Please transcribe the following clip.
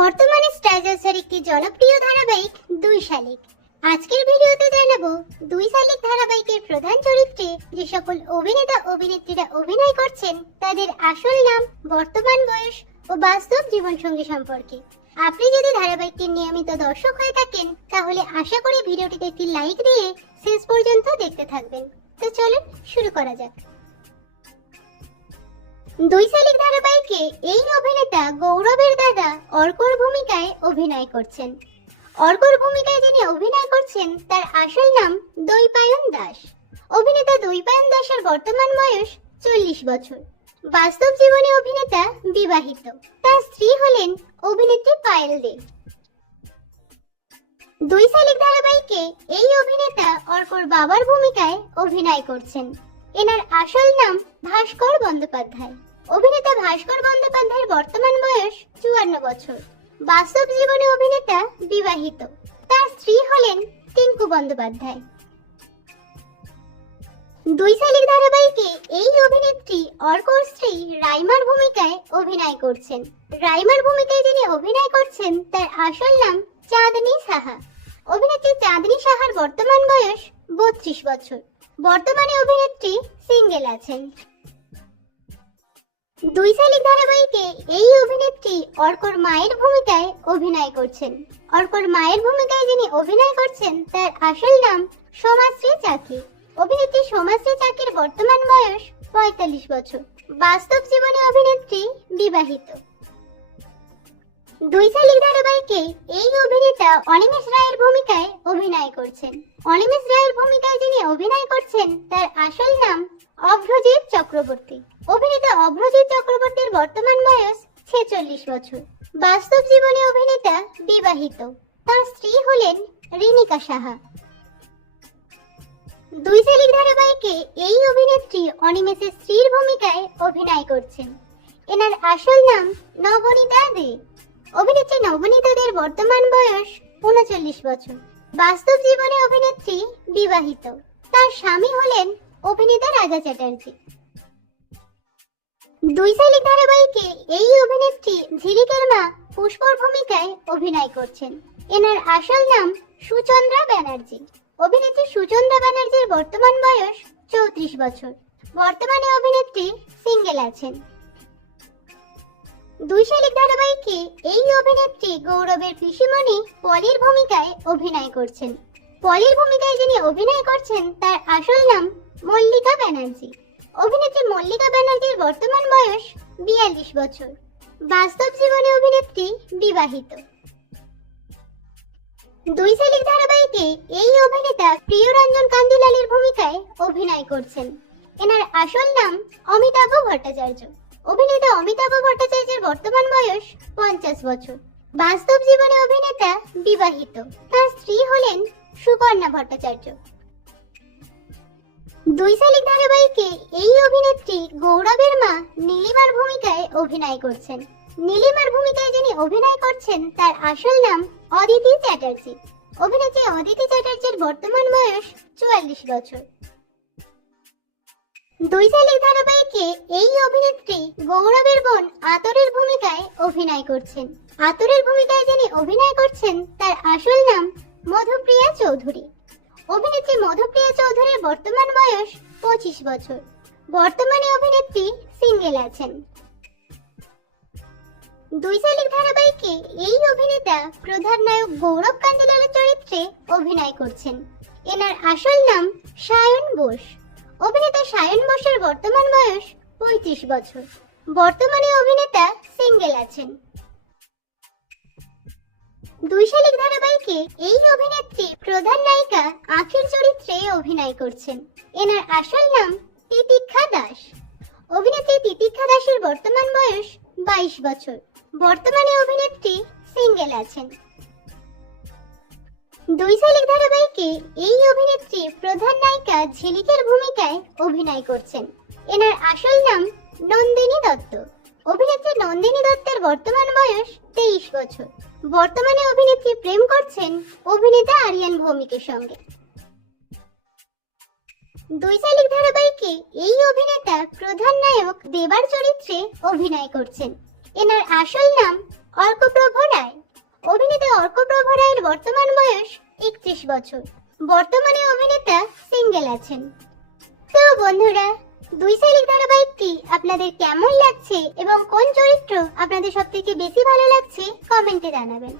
বর্তমানে স্টার একটি জনপ্রিয় ধারাবাহিক দুই শালিক। আজকের ভিডিওতে জানাব দুই শালিক ধারাবাহিকের প্রধান চরিত্রে যে সকল অভিনেতা অভিনেত্রীরা অভিনয় করছেন, তাদের আসল নাম, বর্তমান বয়স ও বাস্তব জীবনসঙ্গী সম্পর্কে। আপনি যদি ধারাবাহিকটির নিয়মিত দর্শক হয়ে থাকেন, তাহলে আশা করি ভিডিওটিতে একটি লাইক দিয়ে শেষ পর্যন্ত দেখতে থাকবেন। তো চলুন শুরু করা যাক। দুই শালিক ধারাবাহিকে এই অভিনেতা গৌরবের দাদা অর্কর ভূমিকায় অভিনয় করছেন। অর্কর ভূমিকায় যিনি অভিনয় করছেন, তার আসল নাম দৈপায়ন দাস। অভিনেতা দৈপায়ন দাসের বর্তমান বয়স চল্লিশ বছর। বাস্তব জীবনে অভিনেতা বিবাহিত। তার স্ত্রী হলেন অভিনেত্রী পায়েল দে। দুই শালিক ধারাবাহিকে এই অভিনেতা অর্কর বাবার ভূমিকায় অভিনয় করছেন। এনার আসল নাম ভাস্কর বন্দ্যোপাধ্যায়। অভিনেতা ভাস্কর বন্দ্যোপাধ্যায়ের বর্তমান বয়স চুয়ান্ন বছর। বাস্তব জীবনে অভিনেতা বিবাহিত। তার স্ত্রী হলেন টিঙ্কু বন্দ্যোপাধ্যায়। দুই শালিক ধারাবাহিকে এই অভিনেত্রী অর্কর স্ত্রী রাইমার ভূমিকায় অভিনয় করছেন। রাইমার ভূমিকায় যিনি অভিনয় করছেন, তার আসল নাম চাঁদনী সাহা। অভিনেত্রী চাঁদনী সাহার বর্তমান বয়স বত্রিশ বছর। বর্তমানে অভিনেত্রী সিঙ্গেল আছেন। দুই শালিক ধারাবাহিকে এই অভিনেত্রী অর্কর মায়ের ভূমিকায় অভিনয় করছেন। অর্কর মায়ের ভূমিকায় যিনি অভিনয় করছেন, তার আসল নাম সমাশ্রী চাকি। অভিনেত্রী সমাশ্রী চাকির বর্তমান বয়স পঁয়তাল্লিশ বছর। বাস্তব জীবনে অভিনেত্রী বিবাহিত। দুই শালিক ধারাবাহিকে এই অভিনেতা অনিমেষ রায়ের ভূমিকায় অভিনয় করছেন। অনিমেষ রায়ের ভূমিকায় যিনি অভিনয় করছেন, তার আসল নাম অভ্রজিৎ চক্রবর্তী। অভিনেতা অভ্রজিৎ চক্রবর্তীর বর্তমান বয়স ছেচল্লিশ বছর। বাস্তব জীবনে অভিনেতা বিবাহিত। তার স্ত্রী হলেন রিনিকা সাহা। দুই শালিক ধারাবাহিকে এই অভিনেত্রী অনিমেষের স্ত্রীর ভূমিকায় অভিনয় করছেন। এনার আসল নাম নবনীতা দে। অভিনেত্রী নবনীতা দের বর্তমান বয়স উনচল্লিশ বছর। বাস্তব জীবনে অভিনেত্রী বিবাহিত। তার স্বামী হলেন অভিনেতা রাজা চ্যাটার্জি। দুই শালিক ধারাবাহিকে এই অভিনেত্রী ঝিলিকের মা পুষ্পর ভূমিকায় অভিনয় করছেন। এনার আসল নাম সুচন্দ্রা ব্যানার্জি। অভিনেত্রী সুচন্দ্রা ব্যানার্জির বর্তমান বয়স চৌত্রিশ বছর। বর্তমানে অভিনেত্রী সিঙ্গেল আছেন। দুই শালিক ধারাবাহিকে এই অভিনেত্রী গৌরবের পিসিমণি পলির ভূমিকায় অভিনয় করছেন। পলির ভূমিকায় যিনি অভিনয় করছেন, তার আসল নাম মল্লিকা ব্যানার্জি। অভিনেত্রী মল্লিকা ব্যানার্জির বর্তমান বয়স বিয়াল্লিশ বছর। বাস্তব জীবনে অভিনেত্রী বিবাহিত। দুই শালিক ধারাবাহিকে এই অভিনেতা প্রিয়রঞ্জন কান্দিলালের ভূমিকায় অভিনয় করছেন। এনার আসল নাম অমিতাভ ভট্টাচার্য। অভিনেতা অমিতাভ ভট্টাচার্যের বর্তমান বয়স পঞ্চাশ বছর। বাস্তব জীবনে অভিনেতা বিবাহিত। তার স্ত্রী হলেন সুকন্যা ভট্টাচার্য। দুই শালিক ধারাবাহিকে এই অভিনেত্রী গৌরবের মা নীলিমার ভূমিকায় অভিনয় করছেন। নীলিমার ভূমিকায় যিনি অভিনয় করছেন, তার আসল নাম অদিতি চ্যাটার্জি। অভিনেত্রী অদিতি চ্যাটার্জির বর্তমান বয়স চুয়াল্লিশ বছর। দুই শালিক ধারাবাহিকে এই অভিনেত্রী গৌরবের বোন আতরের ভূমিকায় অভিনয় করছেন। আতরের ভূমিকায় যিনি অভিনয় করছেন, তার আসল নাম মধুপ্রিয়া চৌধুরী। অভিনেত্রী মধুপ্রিয়া চৌধুরীর বর্তমান বয়স পঁচিশ বছর। বর্তমানে অভিনেত্রী সিঙ্গেল আছেন। দুই শালিক ধারাবাহিকে এই অভিনেতা প্রধান নায়ক গৌরব কান্দিলালের চরিত্রে অভিনয় করছেন। এনার আসল নাম সায়ন বোস। অভিনেতা সায়ন বোসের বর্তমান বয়স পঁয়ত্রিশ বছর। বর্তমানে অভিনেতা সিঙ্গেল আছেন। দুই শালিক ধারাবাহিকে এই নায়িকা আখির চরিত্রে অভিনয় করছেন। এনার আসল নাম তিতিক্ষা দাস। অভিনেত্রী তিতিক্ষা দাসের বর্তমান বয়স বাইশ বছর। বর্তমানে অভিনেত্রী সিঙ্গেল আছেন। দুই শালিক ধারাবাহিকে এই অভিনেত্রী প্রধান নায়িকা ঝিলিকের ভূমিকায় অভিনয় করছেন। এনার আসল নাম নন্দিনী দত্ত। অভিনেত্রী নন্দিনী দত্তের বর্তমান বয়স তেইশ বছর। বর্তমানে অভিনেত্রী প্রেম করছেন অভিনেতা আরিয়ান ভৌমিকের সঙ্গে। দৈশালিক ধারাবাহিকে এই অভিনেতা প্রধান নায়ক দেবার চরিত্রে অভিনয় করছেন। এনার আসল নাম অর্কপ্রভ রায়। অভিনেতা অর্কপ্রভ রায়ের বর্তমান বয়স একত্রিশ বছর। বর্তমানে অভিনেতা সিঙ্গেল আছেন। তো বন্ধুরা দুই শালিক ধারাবাহিকটি আপনাদের কেমন লাগছে এবং কোন চরিত্র আপনাদের সব থেকে বেশি ভালো লাগছে কমেন্টে জানাবেন।